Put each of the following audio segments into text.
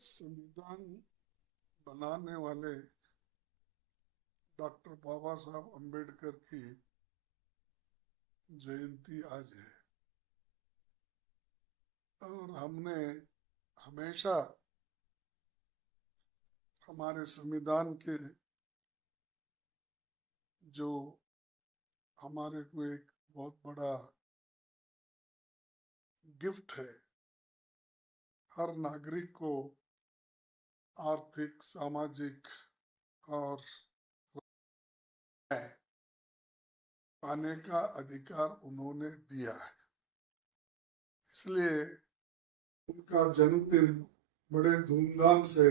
संविधान बनाने वाले डॉक्टर बाबा साहब अम्बेडकर की जयंती आज है और हमने हमेशा हमारे संविधान के जो हमारे को एक बहुत बड़ा गिफ्ट है, हर नागरिक को आर्थिक, सामाजिक और पाने का अधिकार उन्होंने दिया है। इसलिए उनका जन्मदिन बड़े धूमधाम से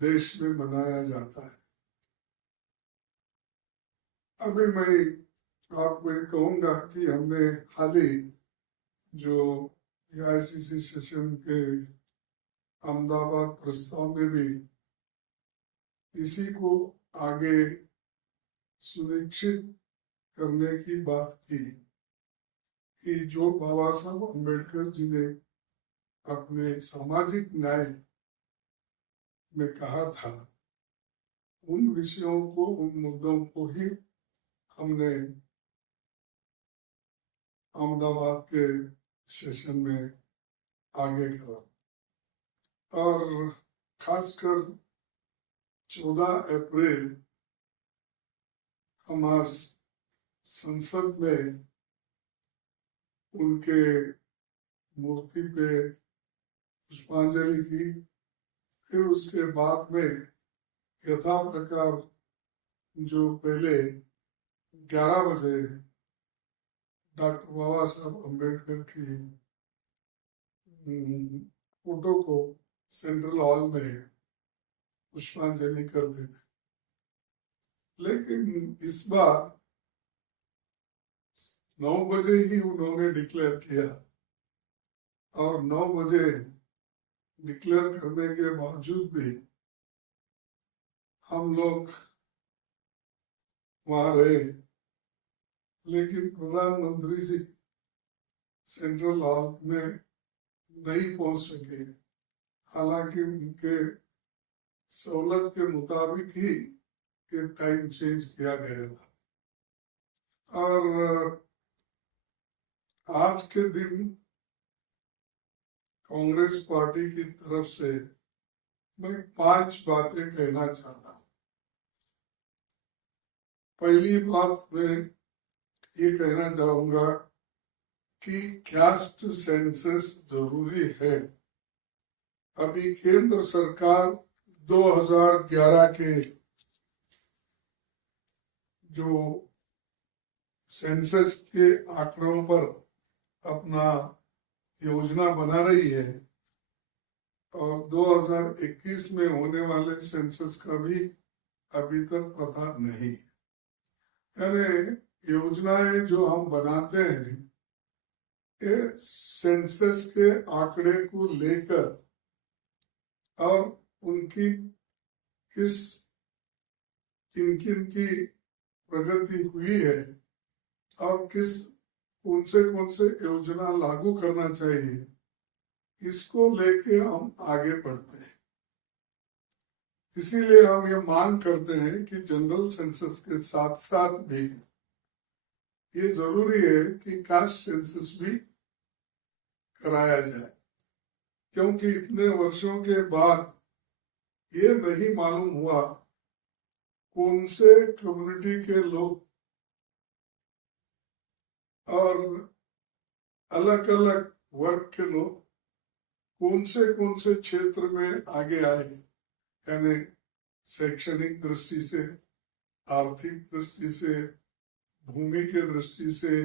देश में मनाया जाता है। अभी मैं आपको ये कहूंगा कि हमने हाल ही जो AICC सेशन के अहमदाबाद प्रस्ताव में भी इसी को आगे सुनिश्चित करने की बात की कि जो बाबा साहब अम्बेडकर जी ने अपने सामाजिक न्याय में कहा था, उन विषयों को, उन मुद्दों को ही हमने अहमदाबाद के सेशन में आगे करा और खासकर 14 अप्रैल हम आज संसद में उनके मूर्ति पे पुष्पांजलि की। फिर उसके बाद में यथा प्रकार जो पहले 11 बजे डॉक्टर बाबा साहब अम्बेडकर की फोटो को सेंट्रल हॉल में पुष्पांजलि कर देते। लेकिन इस बार 9 बजे ही उन्होंने डिक्लेयर किया और 9 बजे डिक्लेयर करने के बावजूद भी हम लोग वहां रहे, लेकिन प्रधानमंत्री जी सेंट्रल हॉल में नहीं पहुंच सके। हालांकि उनके सहूलत के मुताबिक ही के टाइम चेंज किया गया था। और आज के दिन कांग्रेस पार्टी की तरफ से मैं 5 बातें कहना चाहता हूँ। पहली बात मैं ये कहना चाहूंगा कि कास्ट सेंसस जरूरी है। अभी केंद्र सरकार 2011 के जो सेंसस के आंकड़ों पर अपना योजना बना रही है और 2021 में होने वाले सेंसस का भी अभी तक पता नहीं। यानी योजनाएं जो हम बनाते हैं ये सेंसस के आंकड़े को लेकर और उनकी किस किन किन की प्रगति हुई है और कौन से योजना लागू करना चाहिए, इसको लेके हम आगे बढ़ते हैं। इसीलिए हम ये मांग करते हैं कि जनरल सेंसस के साथ साथ भी ये जरूरी है कि कास्ट सेंसस भी कराया जाए, क्योंकि इतने वर्षों के बाद ये नहीं मालूम हुआ कौन से कम्युनिटी के लोग और अलग अलग वर्ग के लोग कौन से क्षेत्र में आगे आए, यानी शैक्षणिक दृष्टि से, आर्थिक दृष्टि से, भूमि के दृष्टि से,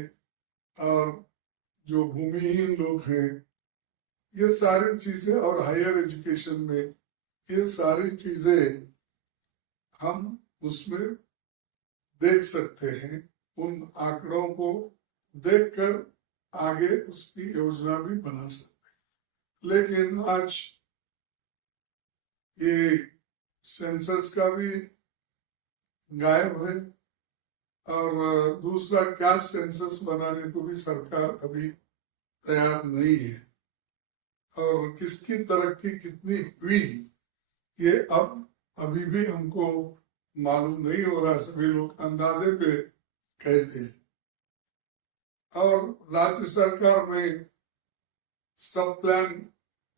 और जो भूमिहीन लोग हैं, ये सारी चीजें, और हायर एजुकेशन में ये सारी चीजें हम उसमें देख सकते हैं। उन आंकड़ों को देखकर आगे उसकी योजना भी बना सकते हैं। लेकिन आज ये सेंसस का भी गायब है और दूसरा कास्ट सेंसस बनाने को भी सरकार अभी तैयार नहीं है। और किसकी तरक्की कितनी हुई ये अब अभी भी हमको मालूम नहीं हो रहा। सभी लोग अंदाजे पे कहते हैं। और राज्य सरकार में सब प्लान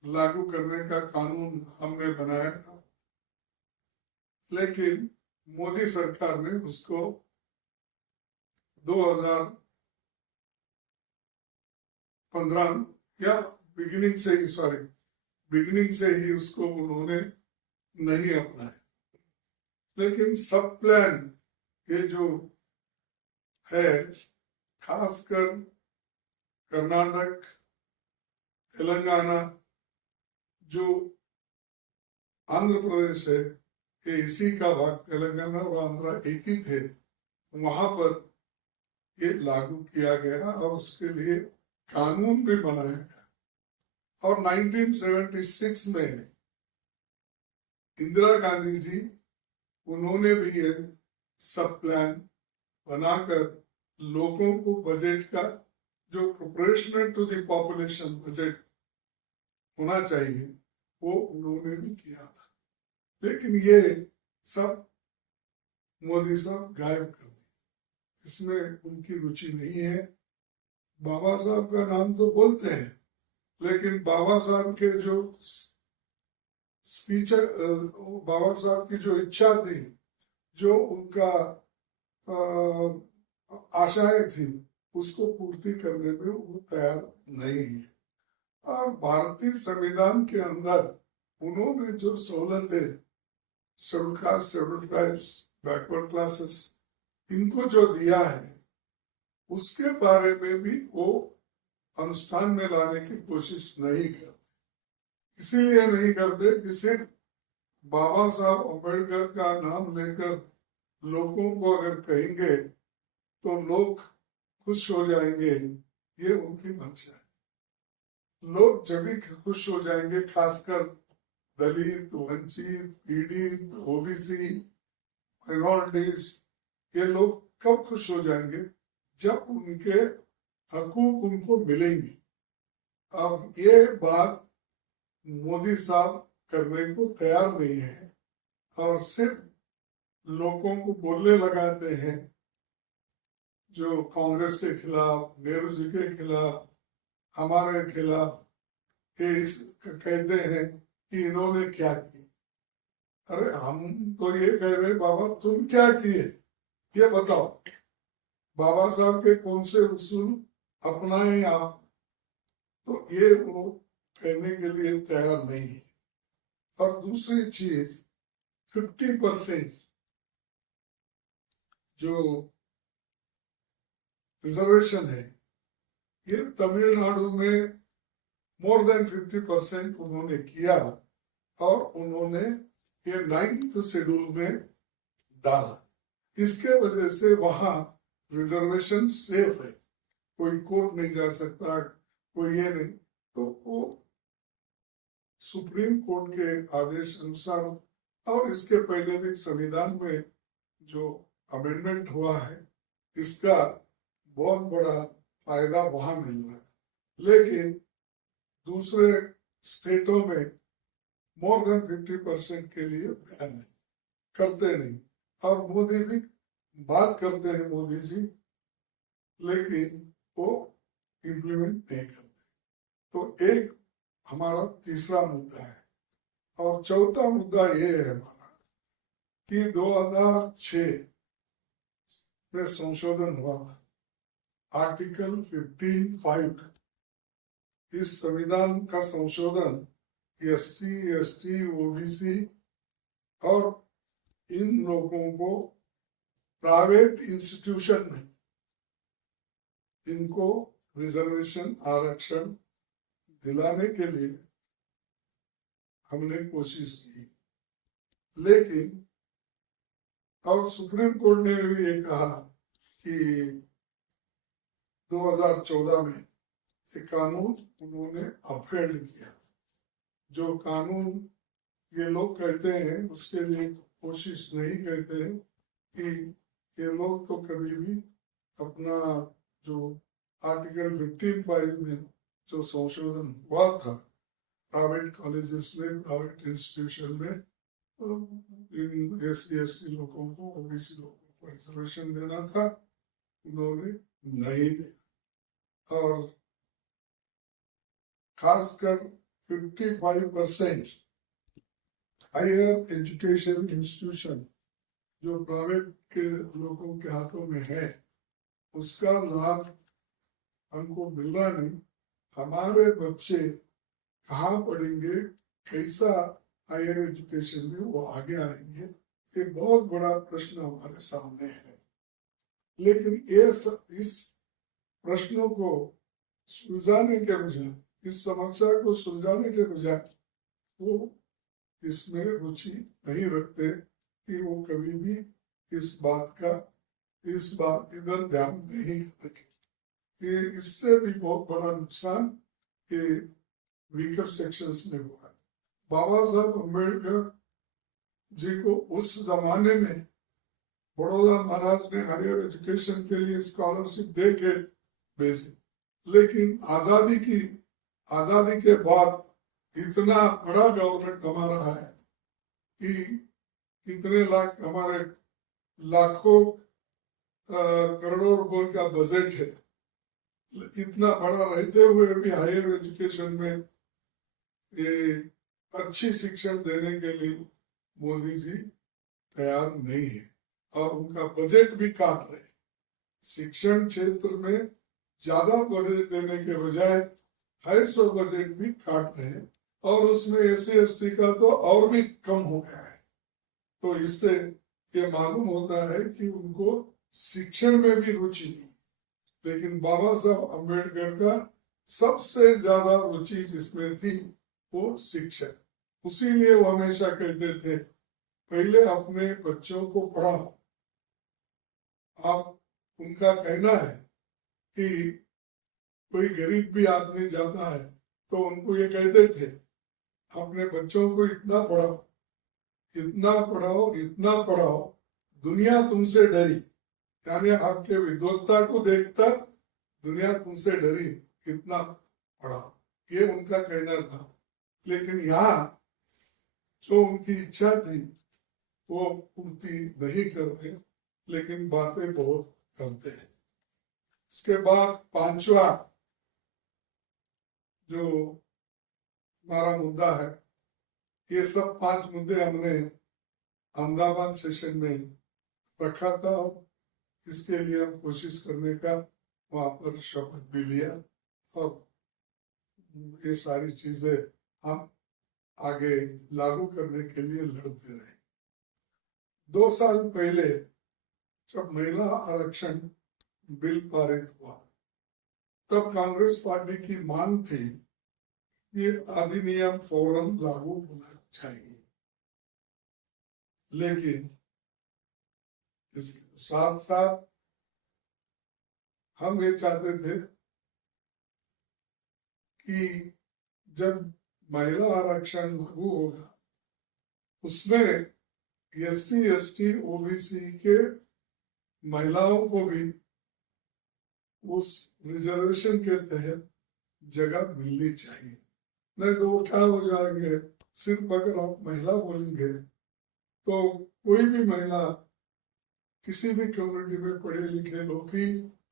लागू करने का कानून हमने बनाया था, लेकिन मोदी सरकार ने उसको 2015 या बिगिनिंग से ही उसको उन्होंने नहीं अपनाया। लेकिन सब प्लान ये जो है, खासकर कर्नाटक, तेलंगाना, जो आंध्र प्रदेश है, ये इसी का भाग, तेलंगाना और आंध्रा एक ही थे, वहां पर ये लागू किया गया और उसके लिए कानून भी बनाया गया। और 1976 में इंदिरा गांधी जी, उन्होंने भी ये सब प्लान बनाकर लोगों को बजट का जो proportional to the population budget होना चाहिए वो उन्होंने भी किया था। लेकिन ये सब मोदी साहब गायब कर दिए, इसमें उनकी रुचि नहीं है। बाबा साहब का नाम तो बोलते हैं, लेकिन बाबा साहब के जो स्पीच, बाबा साहब की जो इच्छा थी, जो उनका आशाएं थी, उसको पूर्ति करने में वो तैयार नहीं है। और भारतीय संविधान के अंदर उन्होंने जो सहूलतें schedule caste, schedule tribes, backward classes, इनको जो दिया है, उसके बारे में भी वो अनुष्ठान में लाने की कोशिश नहीं करते। इसीलिए नहीं करते कि सिर्फ बाबा साहब अम्बेडकर का नाम लेकर लोगों को अगर कहेंगे तो लोग खुश हो जाएंगे, ये उनकी मंशा है। लोग जब भी खुश हो जाएंगे, खासकर दलित, वंचित, पीड़ित, ओबीसी, माइनॉरिटीज, ये लोग कब खुश हो जाएंगे? जब उनके हकूक उनको मिलेंगे। अब ये बात मोदी साहब करने को तैयार नहीं है और सिर्फ लोगों को बोलने लगाते हैं, जो कांग्रेस के खिलाफ, नेहरू जी के खिलाफ, हमारे खिलाफ, कहते हैं कि इन्होंने क्या किया। अरे हम तो ये कह रहे, बाबा तुम क्या किए ये बताओ। बाबा साहब के कौन से उसूल अपनाए आप? तो ये वो कहने के लिए तैयार नहीं है। और दूसरी चीज, 50% जो रिजर्वेशन है, ये तमिलनाडु में मोर देन 50% उन्होंने किया और उन्होंने ये 9th शेड्यूल में डाला। इसके वजह से वहां रिजर्वेशन सेफ है, कोई कोर्ट नहीं जा सकता, कोई ये नहीं। तो वो सुप्रीम कोर्ट के आदेश अनुसार, और इसके पहले भी संविधान में जो अमेंडमेंट हुआ है, इसका बहुत बड़ा फायदा वहां मिल रहा है। लेकिन दूसरे स्टेटों में मोर देन 50% के लिए बैन है, करते नहीं। और मोदी भी बात करते हैं, मोदी जी, लेकिन वो इम्प्लीमेंट नहीं करते। तो एक हमारा तीसरा मुद्दा है। और चौथा मुद्दा ये है हमारा कि 2006 में संशोधन हुआ था, आर्टिकल 15(5). इस संविधान का संशोधन SC, ST, OBC और इन लोगों को प्राइवेट इंस्टीट्यूशन में इनको रिजर्वेशन, आरक्षण दिलाने के लिए हमने कोशिश की। लेकिन और सुप्रीम कोर्ट ने भी ये कहा कि 2014 में एक कानून उन्होंने अपहेल्ड किया। जो कानून ये लोग कहते हैं, उसके लिए कोशिश नहीं करते हैं कि ये लोग तो कभी भी अपना जो आर्टिकल 15(5) में जो संशोधन हुआ था, प्राइवेट कॉलेजेस में, प्राइवेट इंस्टीट्यूशन में इन SC/ST लोगों को, OBC लोगों को रिजर्वेशन देना था, उन्होंने नहीं दिया। और खासकर 55% हायर एजुकेशन इंस्टीट्यूशन जो प्राइवेट के लोगों के हाथों में है, उसका लाभ हमको मिल रहा नहीं। हमारे बच्चे कहाँ पढ़ेंगे, कैसा हायर एजुकेशन में वो आगे आएंगे, ये बहुत बड़ा प्रश्न हमारे सामने है। लेकिन इस प्रश्नों को सुलझाने के बजाय, इस समस्या को सुलझाने के बजाय वो इसमें रुचि नहीं रखते कि वो कभी भी इस बात इधर ध्यान नहीं रखें। ये इससे भी बहुत बड़ा नुकसान ये वीकर सेक्शंस में हुआ है। बाबा साहब अम्बेडकर जी को उस जमाने में बड़ौदा महाराज ने हायर एजुकेशन के लिए स्कॉलरशिप दे के भेजी, लेकिन आजादी के बाद इतना बड़ा गवर्नमेंट हमारा है कि कितने लाख, हमारे लाखों करोड़ों रुपयों का बजट है। इतना बड़ा रहते हुए भी हायर एजुकेशन में ये अच्छी शिक्षण देने के लिए मोदी जी तैयार नहीं है और उनका बजट भी काट रहे। शिक्षण क्षेत्र में ज्यादा बजट देने के बजाय 250 बजट भी काट रहे हैं और उसमें SC/ST का तो और भी कम हो गया है। तो इससे ये मालूम होता है कि उनको शिक्षण में भी रुचि नहीं। लेकिन बाबा साहब अम्बेडकर का सबसे ज्यादा रुचि जिसमें थी वो शिक्षण। उसीलिए वो हमेशा कहते थे पहले अपने बच्चों को पढ़ाओ। आप, उनका कहना है कि कोई गरीब भी आदमी जाता है तो उनको ये कहते थे अपने बच्चों को इतना पढ़ाओ, इतना पढ़ाओ, इतना पढ़ाओ, दुनिया तुमसे डरी, यानी आपके विद्वत्ता को देखकर दुनिया तुमसे डरी, इतना पढ़ाओ, ये उनका कहना था। लेकिन यहाँ जो उनकी इच्छा थी वो पूर्ति नहीं कर रहे, लेकिन बातें बहुत करते हैं। इसके बाद पांचवा जो हमारा मुद्दा है, ये सब 5 मुद्दे हमने अहमदाबाद सेशन में रखा था और इसके लिए हम कोशिश करने का वहां पर शपथ भी लिया और ये सारी चीजें हम आगे लागू करने के लिए लड़ते रहे। 2 साल पहले जब महिला आरक्षण बिल पारित हुआ तब कांग्रेस पार्टी की मांग थी ये अधिनियम फौरन लागू होना चाहिए, लेकिन इसके साथ साथ हम ये चाहते थे कि जब महिला आरक्षण लागू होगा उसमें SC/ST OBC के महिलाओं को भी उस रिजर्वेशन के तहत जगह मिलनी चाहिए। नहीं तो वो क्या हो जाएंगे, सिर्फ अगर आप महिला बोलेंगे तो कोई भी महिला किसी भी कम्युनिटी में पढ़े लिखे लोग ही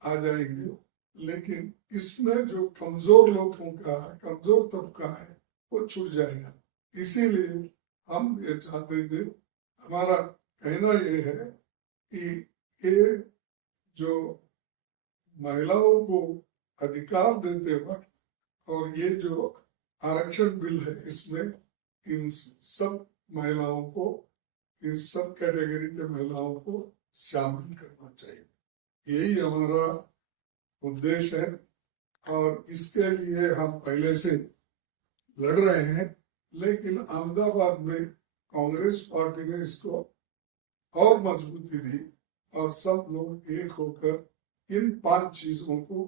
आ जाएंगे, लेकिन इसमें जो कमजोर लोगों का, कमजोर तबका है वो छूट जाएगा। इसीलिए हम ये चाहते थे, हमारा कहना ये है कि ये जो महिलाओं को अधिकार देते वक्त और ये जो आरक्षण बिल है इसमें इन सब महिलाओं को, इन सब कैटेगरी के महिलाओं को शामिल करना चाहिए। यही हमारा उद्देश्य है और इसके लिए हम पहले से लड़ रहे हैं, लेकिन अहमदाबाद में कांग्रेस पार्टी ने इसको और मजबूती दी और सब लोग एक होकर इन 5 चीजों को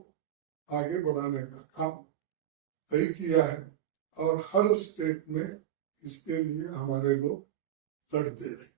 आगे बढ़ाने का काम तय किया है और हर स्टेट में इसके लिए हमारे लोग लड़ते रहे।